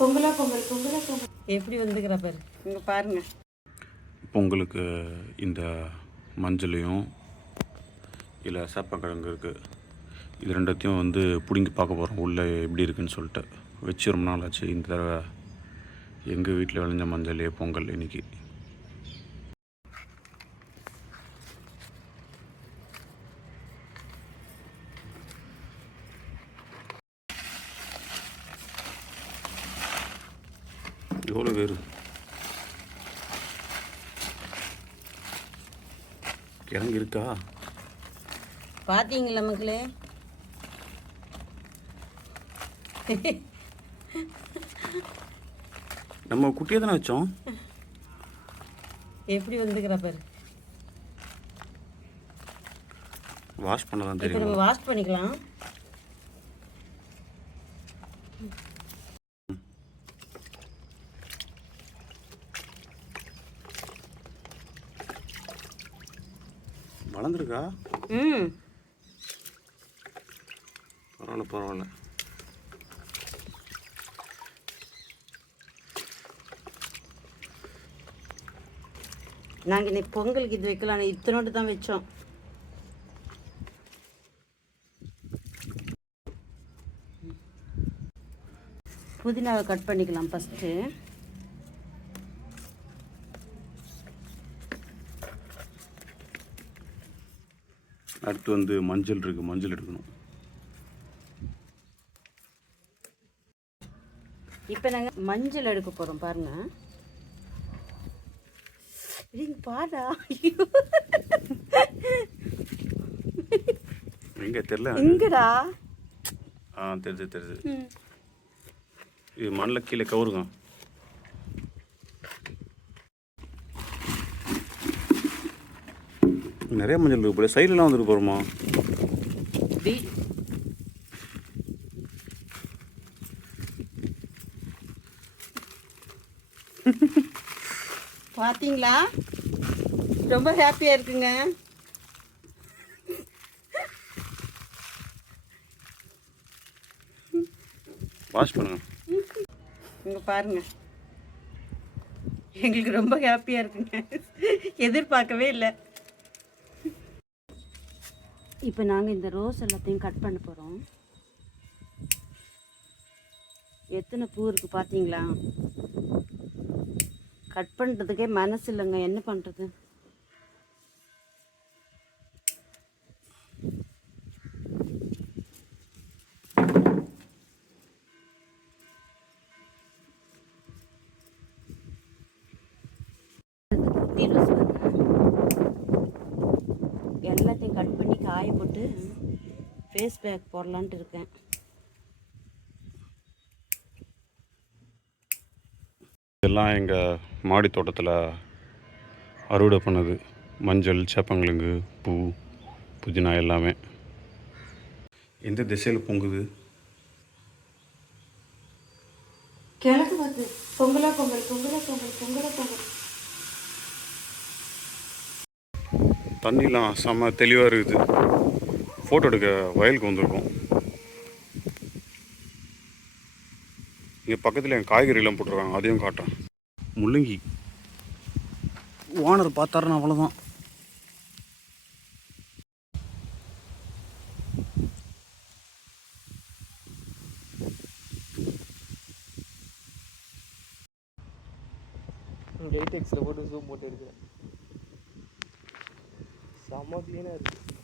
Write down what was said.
பொங்கலா பொங்கல் பொங்கலா பொங்கல் எப்படி வந்துக்கிற பாரு இங்கே பாருங்க. பொங்கலுக்கு இந்த மஞ்சளையும் இல்லை சேப்பக்கிழங்கு இருக்குது, இது ரெண்டத்தையும் வந்து பிடுங்கி பார்க்க போகிறோம் உள்ளே எப்படி இருக்குன்னு சொல்லிட்டு. வச்சு ரொம்ப நாள் ஆச்சு. இந்த தடவை எங்கள் வீட்டில் விளைஞ்ச மஞ்சளே பொங்கல் இன்றைக்கி. எவ்வளோ பேர் கிழங்கு இருக்கா பார்த்தீங்களா மக்களே? நம்ம குட்டியாக தானே வச்சோம். எப்படி வந்துக்கிற பாரு. வாஷ் பண்ண தான் இப்போ தெரியும். நம்ம வாஷ் பண்ணிக்கலாம். வளர்ந்துருக்கா? பரவாயில்ல பரவாயில்ல. நாங்கள் இன்னைக்கு பொங்கலுக்கு இது வைக்கலாம், இத்தனோட்டு தான் வச்சோம். புதினாவை கட் பண்ணிக்கலாம் ஃபஸ்ட்டு. அடுத்து வந்து மஞ்சள் இருக்குது, மஞ்சள் எடுக்கணும். இப்போ நாங்கள் மஞ்சள் எடுக்க போகிறோம் பாருங்க. நீங்க பாடா எங்கே தெரியல. எங்கடா? தெரியுது தெரியுது. இது மண்ணில் கீழே கவுருங்க. நிறைய மஞ்சள் இருக்கு போல. சைட்லலாம் வந்துட்டு போகிறோமா? பார்த்தீங்களா? ரொம்ப ஹாப்பியாக இருக்குங்க. வாஷ் பண்ணுங்க. இங்கே பாருங்க, எங்களுக்கு ரொம்ப ஹாப்பியாக இருக்குங்க. எதிர்பார்க்கவே இல்லை. இப்போ நாங்கள் இந்த ரோஸ் எல்லாத்தையும் கட் பண்ண போகிறோம். எத்தனை பூ இருக்குது பார்த்தீங்களா? கட் பண்ணுறதுக்கே மனசு இல்லைங்க, என்ன பண்ணுறது? குட்டி ரோஸ் எல்லாத்தையும் கட் பண்ணி காய போட்டு ஃபேஸ் பேக் போடலான்ட்டு இருக்கேன். இதெல்லாம் எங்கள் மாடி தோட்டத்தில் அறுவடை பண்ணது. மஞ்சள், சேப்பங்கிழங்கு, பூ, புதினா எல்லாமே. எந்த திசையில் பொங்குது? கிழக்கு பார்த்து பொங்கலா பொங்கல் பொங்கலா பொங்கல் பொங்கலா பொங்கல். தண்ணிலாம் செம்ம தெளிவாக இருக்குது. ஃபோட்டோ எடுக்க வயலுக்கு வந்திருக்கோம். இங்கே பக்கத்தில் என் காய்கறிலாம் போட்டுருக்காங்க, அதையும் காட்டுறேன். முள்ளங்கி ஓனர் பார்த்தாருன்னா அவ்வளோதான். எயிட் எக்ஸில் போட்டு ஜூம் போட்டு எடுக்கிறேன். செம்ம க்ளீனாக இருக்குது.